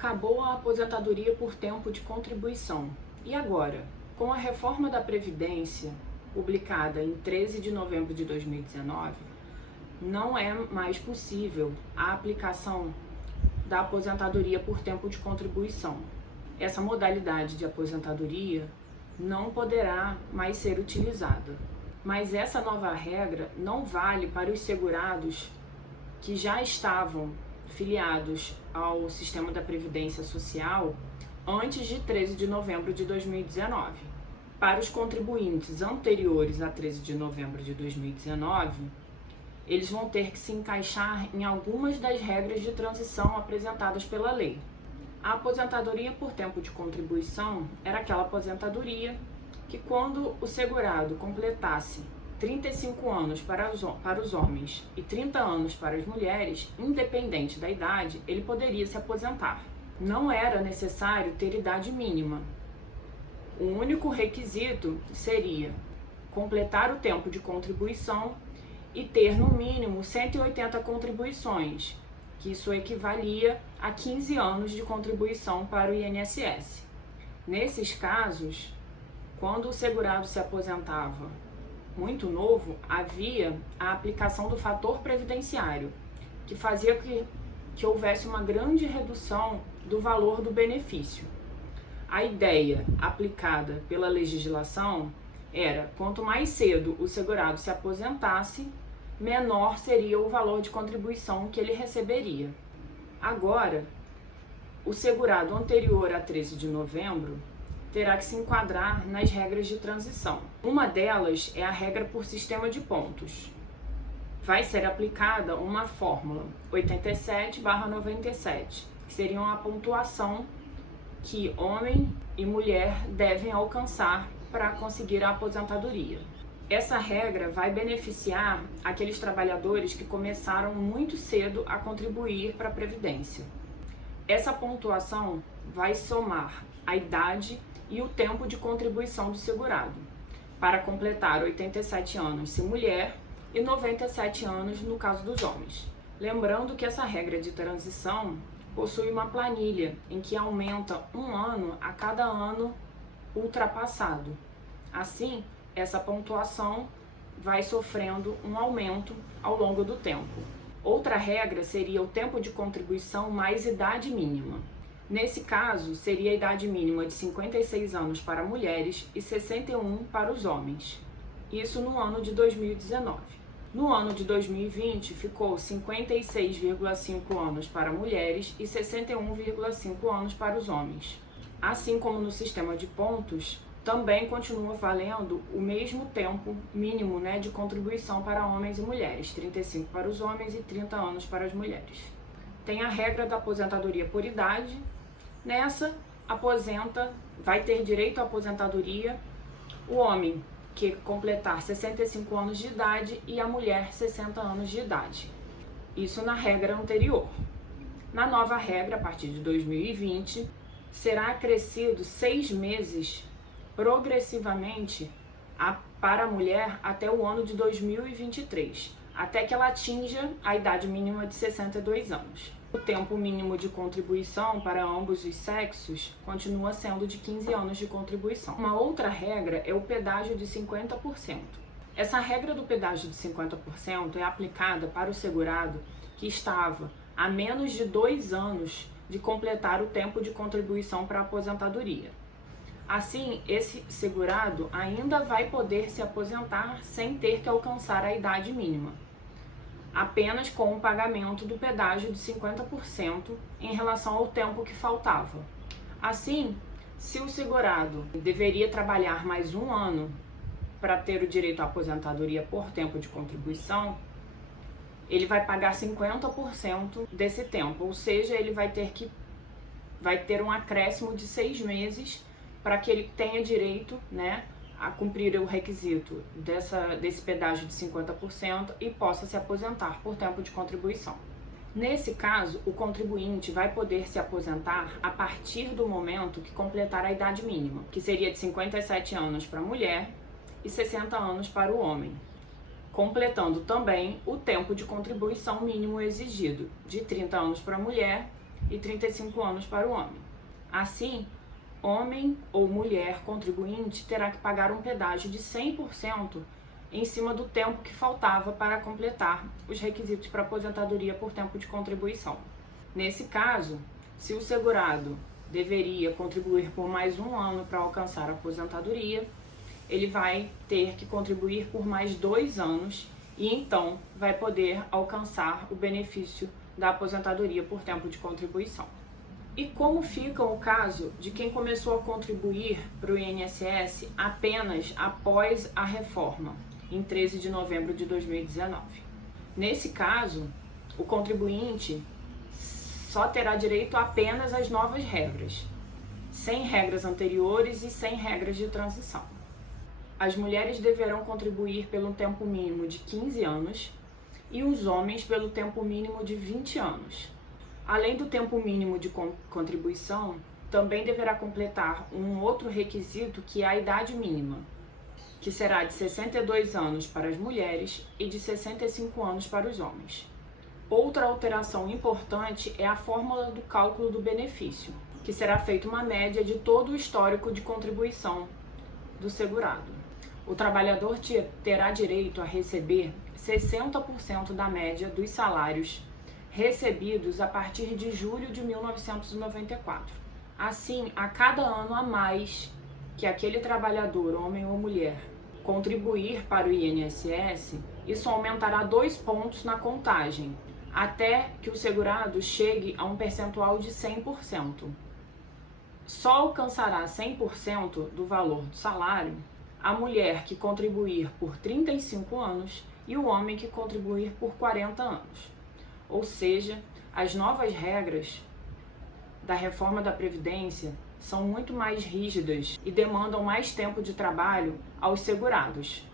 Acabou a aposentadoria por tempo de contribuição. E agora? Com a reforma da Previdência, publicada em 13 de novembro de 2019, não é mais possível a aplicação da aposentadoria por tempo de contribuição. Essa modalidade de aposentadoria não poderá mais ser utilizada. Mas essa nova regra não vale para os segurados que já estavam filiados ao sistema da Previdência Social antes de 13 de novembro de 2019. Para os contribuintes anteriores a 13 de novembro de 2019, eles vão ter que se encaixar em algumas das regras de transição apresentadas pela lei. A aposentadoria por tempo de contribuição era aquela aposentadoria que, quando o segurado completasse 35 anos para os homens e 30 anos para as mulheres, independente da idade, ele poderia se aposentar. Não era necessário ter idade mínima. O único requisito seria completar o tempo de contribuição e ter no mínimo 180 contribuições, que isso equivalia a 15 anos de contribuição para o INSS. Nesses casos, quando o segurado se aposentava muito novo, havia a aplicação do fator previdenciário, que fazia que houvesse uma grande redução do valor do benefício. A ideia aplicada pela legislação era: quanto mais cedo o segurado se aposentasse, menor seria o valor de contribuição que ele receberia. Agora, o segurado anterior a 13 de novembro terá que se enquadrar nas regras de transição. Uma delas é a regra por sistema de pontos. Vai ser aplicada uma fórmula 87/97, que seria a pontuação que homem e mulher devem alcançar para conseguir a aposentadoria. Essa regra vai beneficiar aqueles trabalhadores que começaram muito cedo a contribuir para a Previdência. Essa pontuação vai somar a idade e o tempo de contribuição do segurado, para completar 87 anos se mulher e 97 anos no caso dos homens. Lembrando que essa regra de transição possui uma planilha em que aumenta um ano a cada ano ultrapassado. Assim, essa pontuação vai sofrendo um aumento ao longo do tempo. Outra regra seria o tempo de contribuição mais idade mínima. Nesse caso, seria a idade mínima de 56 anos para mulheres e 61 para os homens. Isso no ano de 2019. No ano de 2020, ficou 56,5 anos para mulheres e 61,5 anos para os homens. Assim como no sistema de pontos, também continua valendo o mesmo tempo mínimo, de contribuição para homens e mulheres, 35 para os homens e 30 anos para as mulheres. Tem a regra da aposentadoria por idade. Nessa, vai ter direito à aposentadoria o homem que completar 65 anos de idade e a mulher 60 anos de idade. Isso na regra anterior. Na nova regra, a partir de 2020, será acrescido 6 meses progressivamente para a mulher até o ano de 2023, até que ela atinja a idade mínima de 62 anos. O tempo mínimo de contribuição para ambos os sexos continua sendo de 15 anos de contribuição. Uma outra regra é o pedágio de 50%. Essa regra do pedágio de 50% é aplicada para o segurado que estava a menos de 2 anos de completar o tempo de contribuição para a aposentadoria. Assim, esse segurado ainda vai poder se aposentar sem ter que alcançar a idade mínima, apenas com o pagamento do pedágio de 50% em relação ao tempo que faltava. Assim, se o segurado deveria trabalhar mais um ano para ter o direito à aposentadoria por tempo de contribuição, ele vai pagar 50% desse tempo, ou seja, ele vai ter um acréscimo de 6 meses para que ele tenha direito, a cumprir o requisito desse pedágio de 50% e possa se aposentar por tempo de contribuição. Nesse caso, o contribuinte vai poder se aposentar a partir do momento que completar a idade mínima, que seria de 57 anos para a mulher e 60 anos para o homem, completando também o tempo de contribuição mínimo exigido, de 30 anos para a mulher e 35 anos para o homem. Assim, homem ou mulher contribuinte terá que pagar um pedágio de 100% em cima do tempo que faltava para completar os requisitos para aposentadoria por tempo de contribuição. Nesse caso, se o segurado deveria contribuir por mais um ano para alcançar a aposentadoria, ele vai ter que contribuir por mais 2 anos e então vai poder alcançar o benefício da aposentadoria por tempo de contribuição. E como fica o caso de quem começou a contribuir para o INSS apenas após a reforma, em 13 de novembro de 2019? Nesse caso, o contribuinte só terá direito apenas às novas regras, sem regras anteriores e sem regras de transição. As mulheres deverão contribuir pelo tempo mínimo de 15 anos e os homens pelo tempo mínimo de 20 anos. Além do tempo mínimo de contribuição, também deverá completar um outro requisito que é a idade mínima, que será de 62 anos para as mulheres e de 65 anos para os homens. Outra alteração importante é a fórmula do cálculo do benefício, que será feita uma média de todo o histórico de contribuição do segurado. O trabalhador terá direito a receber 60% da média dos salários recebidos a partir de julho de 1994. Assim, a cada ano a mais que aquele trabalhador, homem ou mulher, contribuir para o INSS, isso aumentará 2 pontos na contagem, até que o segurado chegue a um percentual de 100%. Só alcançará 100% do valor do salário a mulher que contribuir por 35 anos e o homem que contribuir por 40 anos. Ou seja, as novas regras da reforma da Previdência são muito mais rígidas e demandam mais tempo de trabalho aos segurados.